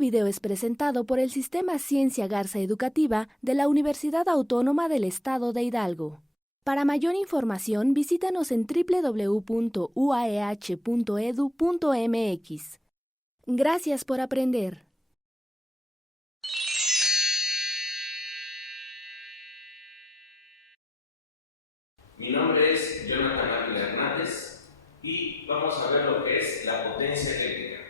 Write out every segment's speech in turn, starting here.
video es presentado por el Sistema Ciencia Garza Educativa de la Universidad Autónoma del Estado de Hidalgo. Para mayor información, visítanos en www.uaeh.edu.mx. Gracias por aprender. Mi nombre es Jonathan Ávila Hernández y vamos a ver lo que es la potencia eléctrica.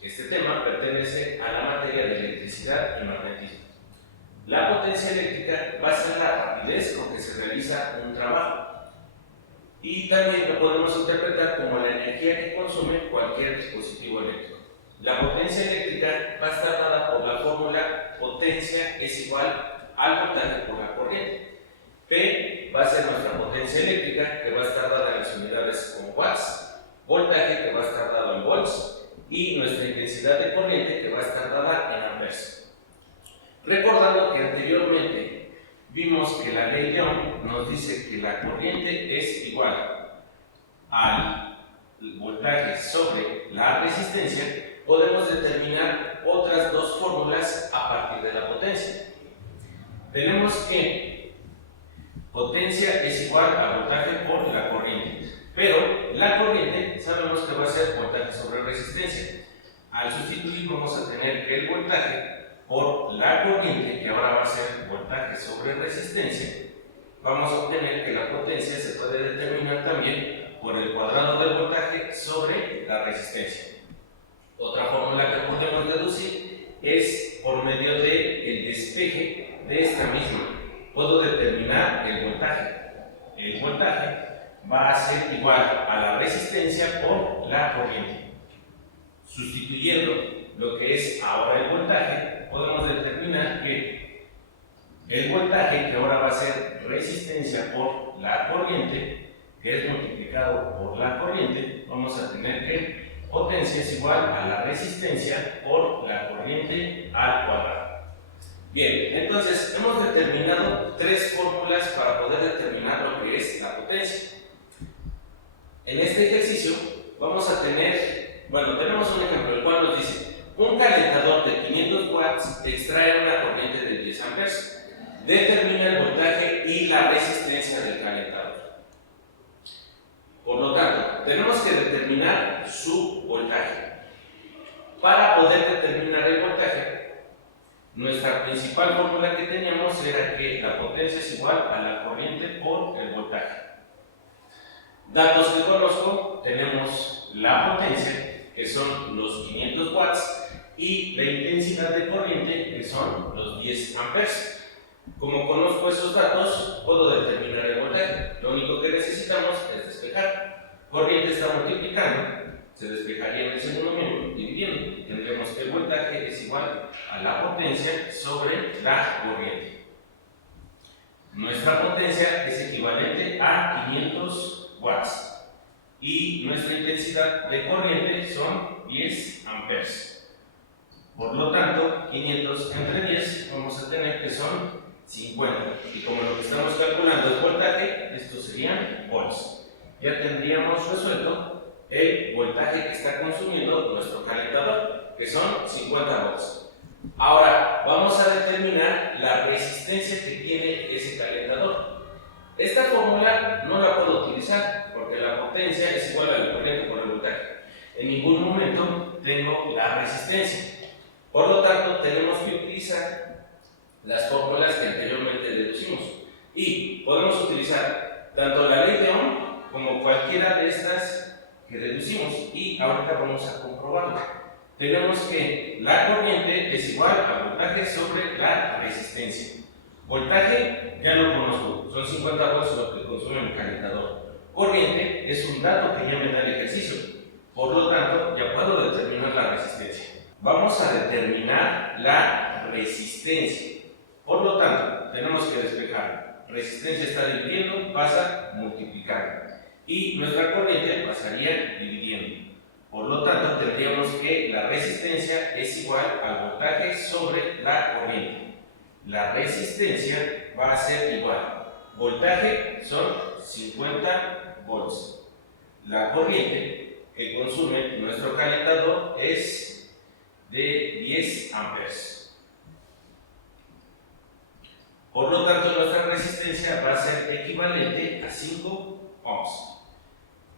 Este tema pertenece a la materia de electricidad y magnetismo. La potencia eléctrica va a ser la rapidez con que se realiza un trabajo y también lo podemos interpretar como la energía que consume cualquier dispositivo eléctrico. La potencia eléctrica va a estar dada por la fórmula potencia es igual al voltaje por la corriente. P va a ser nuestra potencia eléctrica, que va a estar dada en las unidades como watts, voltaje, que va a estar dado en volts, y nuestra intensidad de corriente, que va a estar dada en amperes. Recordando que anteriormente vimos que la ley de Ohm nos dice que la corriente es igual al voltaje sobre la resistencia, podemos determinar otras dos fórmulas a partir de la potencia. Tenemos que potencia es igual a voltaje por la corriente, pero la corriente sabemos que va a ser voltaje sobre resistencia. Al sustituir vamos a tener que el voltaje por la corriente, que ahora va a ser voltaje sobre resistencia, vamos a obtener que la potencia se puede determinar también por el cuadrado del voltaje sobre la resistencia. Otra fórmula que podemos deducir es por medio del despeje de esta misma. Puedo determinar el voltaje. El voltaje va a ser igual a la resistencia por la corriente. Sustituyendo lo que es ahora el voltaje, podemos determinar que el voltaje, que ahora va a ser resistencia por la corriente, que es multiplicado por la corriente, vamos a tener que potencia es igual a la resistencia por la corriente al cuadrado. Bien, entonces hemos determinado tres fórmulas para poder determinar lo que es la potencia. En este ejercicio vamos a tener, tenemos un ejemplo, el cual nos dice: un calentador de 500 watts extrae una corriente de 10 amperes. Determina el voltaje y la resistencia del calentador. Por lo tanto, tenemos que determinar su voltaje. Para poder determinar el voltaje, nuestra principal fórmula que teníamos era que la potencia es igual a la corriente por el voltaje. Datos que conozco, tenemos la potencia, que son los 500 watts, y la intensidad de corriente, que son los 10 amperes. Como conozco esos datos, puedo determinar el voltaje. Lo único que necesitamos es despejar. Corriente está multiplicando, se despejaría en el segundo miembro, dividiendo, y tendremos que el voltaje es igual a la potencia sobre la corriente. Nuestra potencia es equivalente a 500 watts y nuestra intensidad de corriente son 10 amperes. Por lo tanto, 500 entre 10 vamos a tener que son 50. Y como lo que estamos calculando es voltaje, estos serían volts. Ya tendríamos resuelto el voltaje que está consumiendo nuestro calentador, que son 50 volts. Ahora vamos a determinar la resistencia que tiene ese calentador. Esta fórmula no la puedo utilizar porque la potencia es igual a la corriente por el voltaje. En ningún momento tengo la resistencia. Por lo tanto, tenemos que utilizar las fórmulas que anteriormente deducimos. Y podemos utilizar tanto la ley de Ohm como cualquiera de estas que deducimos, y ahorita vamos a comprobarlo. Tenemos que la corriente es igual a voltaje sobre la resistencia. Voltaje ya lo conozco, son 50 volts lo que consume el calentador. Corriente es un dato que ya me da el ejercicio, por lo tanto ya puedo determinar la resistencia. Vamos a determinar la resistencia, por lo tanto tenemos que despejar. Resistencia está dividiendo, pasa multiplicando, y nuestra corriente pasaría dividiendo. Por lo tanto, tendríamos que la resistencia es igual al voltaje sobre la corriente. La resistencia va a ser igual. Voltaje son 50 volts. La corriente que consume nuestro calentador es de 10 amperes. Por lo tanto, nuestra resistencia va a ser equivalente a 5 ohms.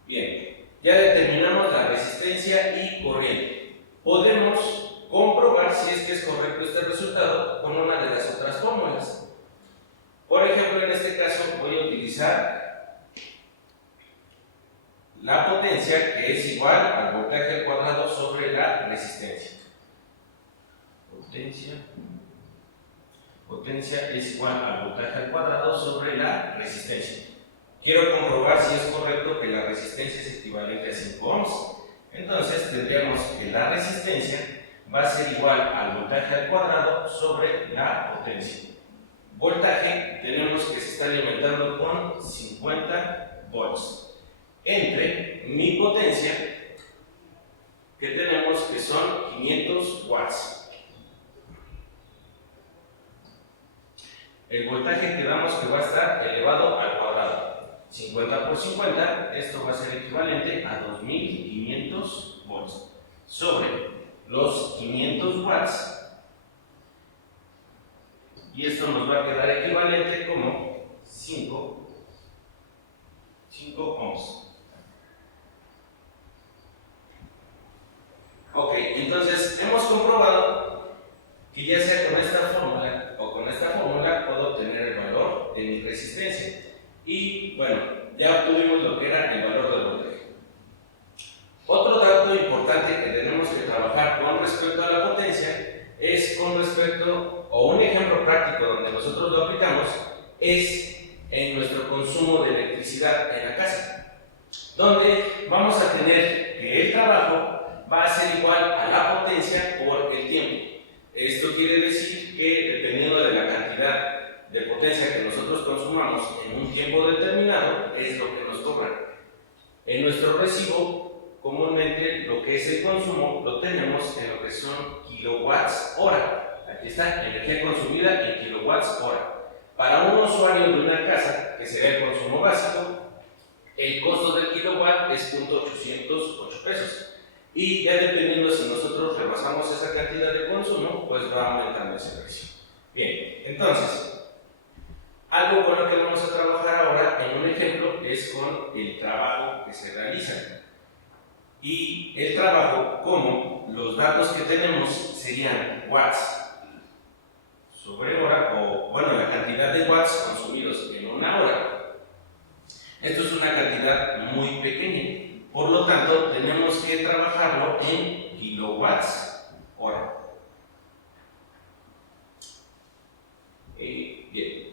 Bien, ya determinamos la resistencia y corriente. Podemos comprobar si es que es correcto este resultado con una de las otras fórmulas. Por ejemplo, en este caso voy a utilizar la potencia, que es igual al voltaje al cuadrado sobre la resistencia. Potencia es igual al voltaje al cuadrado sobre la resistencia. Quiero comprobar si es correcto que la resistencia es equivalente a 5 ohms. Entonces tendríamos que la resistencia va a ser igual al voltaje al cuadrado sobre la potencia. Voltaje tenemos que se está alimentando con 50 volts entre mi potencia, que tenemos que son 500 watts. El voltaje que damos que va a estar elevado al cuadrado. 50 por 50, esto va a ser equivalente a 2500 volts sobre los 500 watts. Y esto nos va a quedar equivalente como 5 ohms. Ok, entonces hemos comprobado que ya sea con esta fórmula o con esta fórmula puedo obtener el valor de mi resistencia. Y bueno, ya obtuvimos lo que era el valor del voltaje. Otro dato importante que tenemos que trabajar con respecto a la potencia es con respecto, o un ejemplo práctico donde nosotros lo aplicamos, es en nuestro consumo de electricidad en la casa, donde vamos a tener que el trabajo va a ser igual a la potencia por el tiempo. Esto quiere decir que dependiendo de la cantidad de potencia que nosotros consumamos en un tiempo determinado, es lo que nos cobran. En nuestro recibo, comúnmente lo que es el consumo lo tenemos en lo que son kilowatts hora. Aquí está, energía consumida en kilowatts hora. Para un usuario de una casa, que sería el consumo básico, el costo del kilowatt es 0.808 pesos. Y ya dependiendo si nosotros rebasamos esa cantidad de consumo, pues va aumentando ese precio. Bien, entonces, algo con lo que vamos a trabajar ahora en un ejemplo es con el trabajo que se realiza. Y el trabajo, como los datos que tenemos serían watts sobre hora, o bueno, la cantidad de watts consumidos en una hora. Esto es una cantidad muy pequeña. Por lo tanto, tenemos que trabajarlo en kilowatts hora. Bien.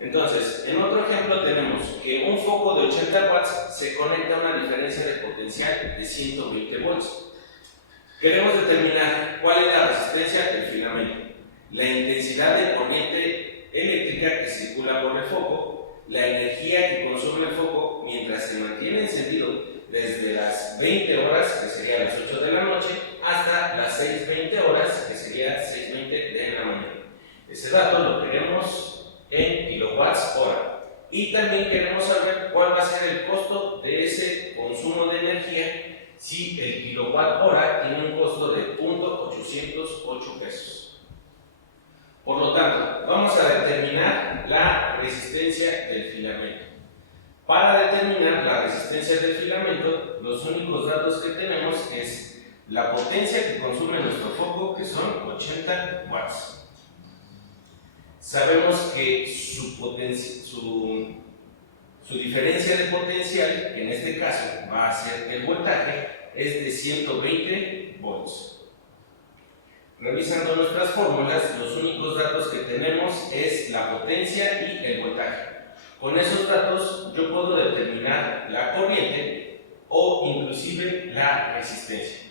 Entonces, en otro ejemplo tenemos que un foco de 80 watts se conecta a una diferencia de potencial de 120 volts. Queremos determinar cuál es la resistencia del filamento, la intensidad de corriente eléctrica que circula por el foco, la energía que consume el foco mientras se mantiene encendido desde las 20 horas, que serían las 8 de la noche, hasta las 6:20 horas, que sería 6:20 de la mañana. Ese dato lo queremos en kilowatts hora. Y también queremos saber cuál va a ser el costo de ese consumo de energía si el kilowatt hora tiene un costo de 0.808 pesos. Por lo tanto, vamos a determinar la resistencia del filamento. Para determinar la resistencia del filamento, los únicos datos que tenemos es la potencia que consume nuestro foco, que son 80 watts. Sabemos que su diferencia de potencial, en este caso va a ser el voltaje, es de 120 volts. Revisando nuestras fórmulas, los únicos datos que tenemos es la potencia y el voltaje. Con esos datos yo puedo determinar la corriente o inclusive la resistencia.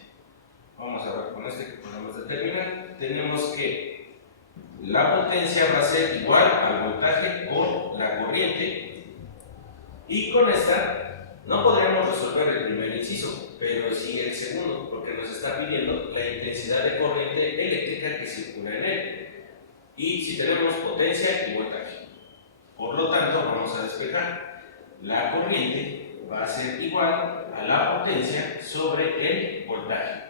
Vamos a ver con este que podemos determinar. Tenemos que la potencia va a ser igual al voltaje por la corriente, y con esta no podríamos resolver el primer inciso, pero sí el segundo, porque nos está pidiendo la intensidad de corriente eléctrica que circula en él, y si tenemos potencia y voltaje. Por lo tanto, vamos a despejar. La corriente va a ser igual a la potencia sobre el voltaje.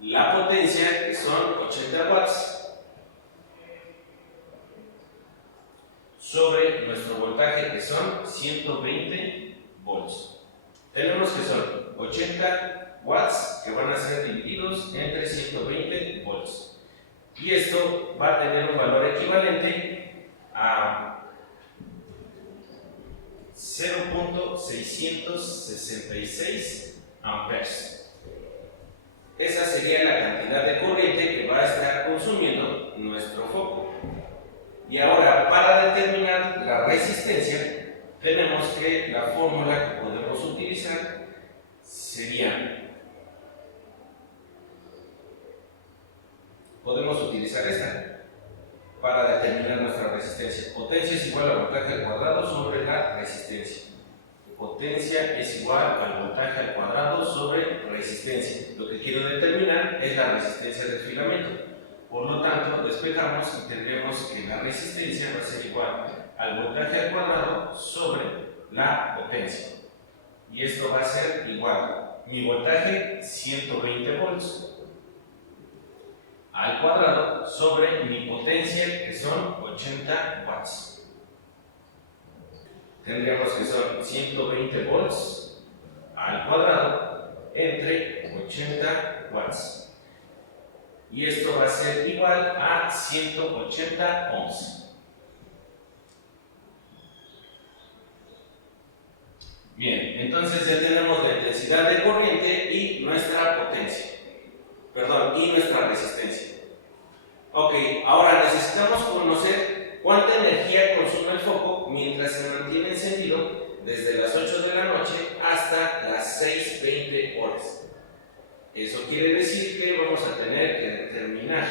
la potencia, que son 80 watts, sobre nuestro voltaje, que son 120 volts. Tenemos que son 80 watts que van a ser divididos entre 120 volts. Y esto va a tener un valor equivalente a 0.666 amperes. Esa sería la cantidad de corriente que va a estar consumiendo nuestro foco. Y ahora, para determinar la resistencia, tenemos que la fórmula que podemos utilizar sería, podemos utilizar esta para determinar nuestra resistencia. Potencia es igual al voltaje al cuadrado sobre la resistencia. Potencia es igual al voltaje al cuadrado sobre resistencia. Lo que quiero determinar es la resistencia del filamento. Por lo tanto, despejamos y tendremos que la resistencia va a ser igual al voltaje al cuadrado sobre la potencia. Y esto va a ser igual, mi voltaje 120 volts al cuadrado sobre mi potencia, que son 80 watts. Tendríamos que son 120 volts al cuadrado entre 80 watts. Y esto va a ser igual a 180 ohms. Bien, entonces ya tenemos la intensidad de corriente y nuestra potencia. Perdón, y nuestra resistencia. Ok, ahora necesitamos conocer cuánta energía consume el foco mientras se mantiene encendido desde las 8 de la noche hasta las 6:20 horas. Eso quiere decir que vamos a tener que determinar.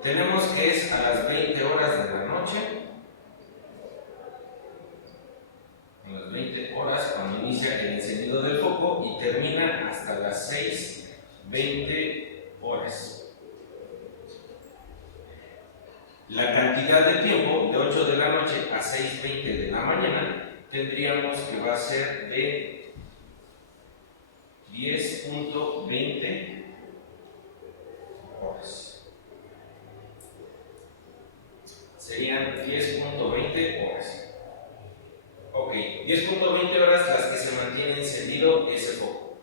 Tenemos que es a las 20 horas de la noche. A las 20 horas cuando inicia el encendido del foco y termina hasta las 6:20 horas. La cantidad de tiempo de 8 de la noche a 6:20 de la mañana tendríamos que va a ser de 10.20 horas. Serían 10.20 horas. Ok, 10.20 horas las que se mantiene encendido ese foco.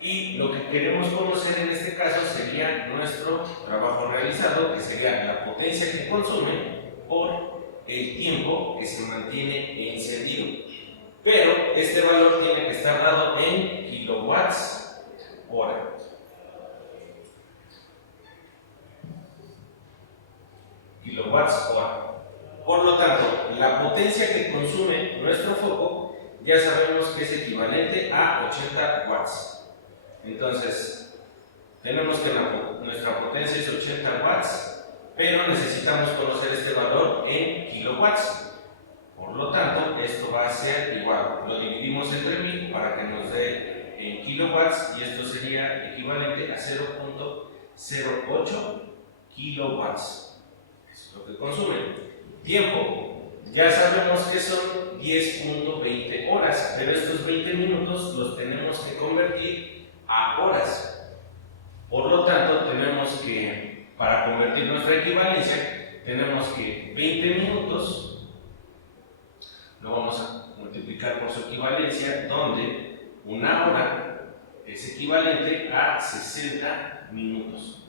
Y lo que queremos conocer en este caso sería nuestro trabajo realizado, que sería la potencia que consume por el tiempo que se mantiene encendido. Pero este valor tiene que estar dado en kilowatts hora. Kilowatts hora. Por lo tanto, la potencia que consume nuestro foco ya sabemos que es equivalente a 80 watts. Entonces, tenemos que nuestra potencia es 80 watts, pero necesitamos conocer este valor en kilowatts. Por lo tanto, esto va a ser igual, lo dividimos entre 1000 para que nos dé en kilowatts y esto sería equivalente a 0.08 kilowatts. Eso es lo que consume. Tiempo, ya sabemos que son 10.20 horas, pero estos 20 minutos los tenemos que convertir a horas. Por lo tanto, tenemos que, para convertir nuestra equivalencia, tenemos que 20 minutos lo vamos a multiplicar por su equivalencia, donde una hora es equivalente a 60 minutos.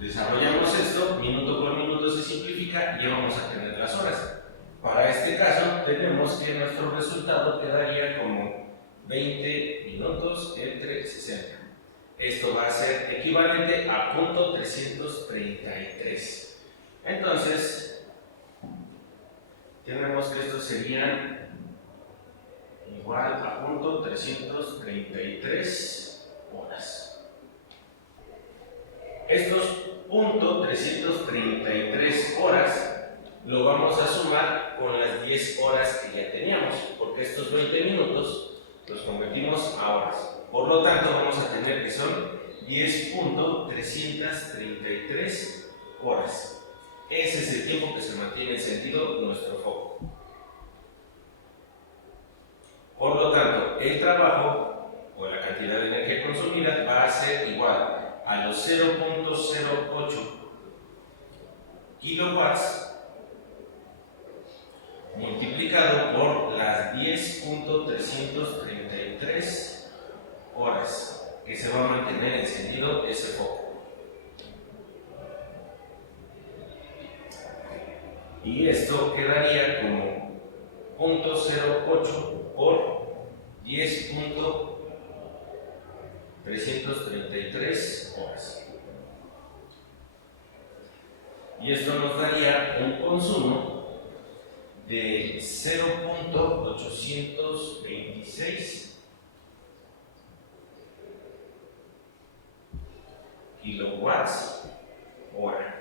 Desarrollamos esto, minuto por minuto se simplifica y ya vamos a tener las horas. Para este caso, tenemos que nuestro resultado quedaría como 20 minutos entre 60. Esto va a ser equivalente a .333. Entonces, tenemos que esto sería igual a .333 horas. Estos .333 horas lo vamos a sumar con las 10 horas que ya teníamos, porque estos 20 minutos los convertimos a horas. Por lo tanto, vamos a tener que son 10.333 horas. Ese es el tiempo que se mantiene encendido nuestro foco. Por lo tanto, el trabajo 0.08 kilowatts multiplicado por las 10.333 horas que se va a mantener encendido ese foco. Y esto quedaría como 0.08 por 10.333 horas. Y esto nos daría un consumo de 0.826 kilowatts hora.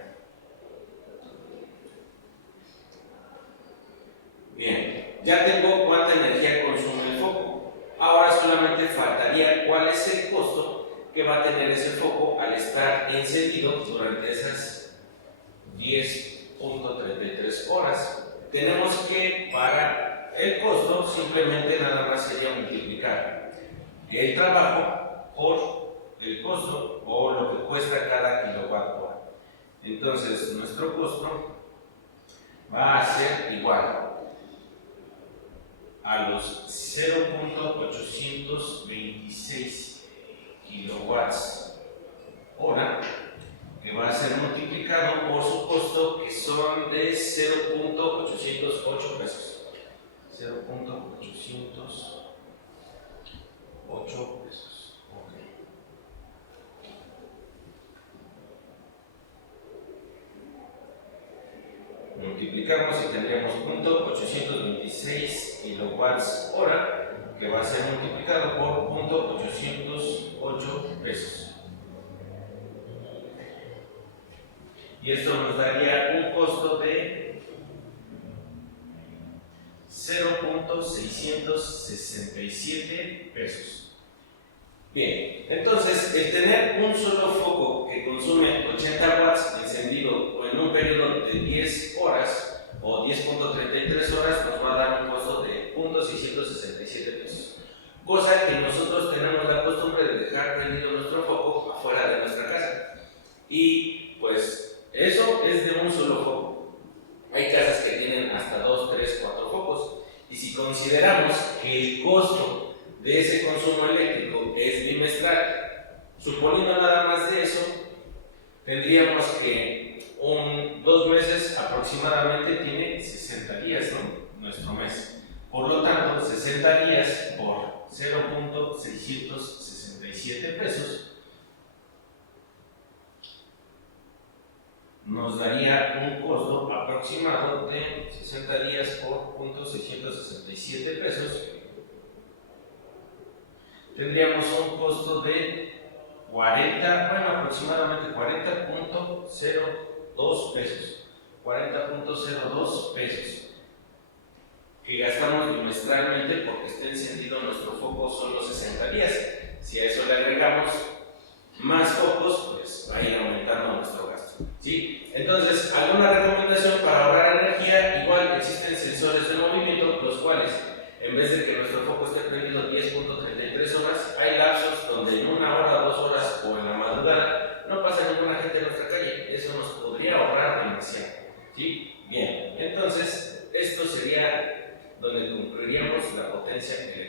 Bien, ya tengo cuánta energía consume el foco. Ahora solamente faltaría cuál es el costo que va a tener ese foco al estar encendido durante esas 10.33 horas. Tenemos que pagar el costo, simplemente nada más sería multiplicar el trabajo por el costo o lo que cuesta cada kilowatt hora. Entonces nuestro costo va a ser igual a los 0.826 kilowatts hora, que va a ser multiplicado por su costo, que son de 0.808 pesos. 0.808 pesos. Okay. Multiplicamos y tendríamos 0.826 kilowatts hora, que va a ser multiplicado por 0.808 pesos. Y esto nos daría un costo de 0.667 pesos. Bien, entonces el tener un solo foco que consume 80 watts encendido o en un periodo de 10 horas o 10.33 horas nos va a dar un costo de 0.667 pesos. Cosa que nosotros tenemos la costumbre de dejar prendido nuestro foco afuera de nuestra casa. Y pues eso es de un solo foco. Hay casas que tienen hasta 2, 3, 4 focos. Y si consideramos que el costo de ese consumo eléctrico es bimestral, suponiendo nada más de eso, tendríamos que 2 meses aproximadamente tiene 60 días, ¿no? Nuestro mes. Por lo tanto, 60 días por 0.667 pesos nos daría un costo aproximado de 60 días por 0.667 pesos. Tendríamos un costo de aproximadamente 40.02 pesos. 40.02 pesos que gastamos bimestralmente porque esté encendido nuestro foco solo 60 días. Si a eso le agregamos más focos, pues va a ir aumentando nuestro gasto, ¿sí? Entonces, alguna recomendación para ahorrar energía, igual existen sensores de movimiento, los cuales, en vez de que nuestro foco esté prendido 10.33 horas, hay lapsos donde en 1 hora, 2 horas o en la madrugada no pasa ninguna gente en nuestra calle. Eso nos podría ahorrar demasiado, ¿sí? Bien, entonces, esto sería donde concluiríamos la potencia eléctrica.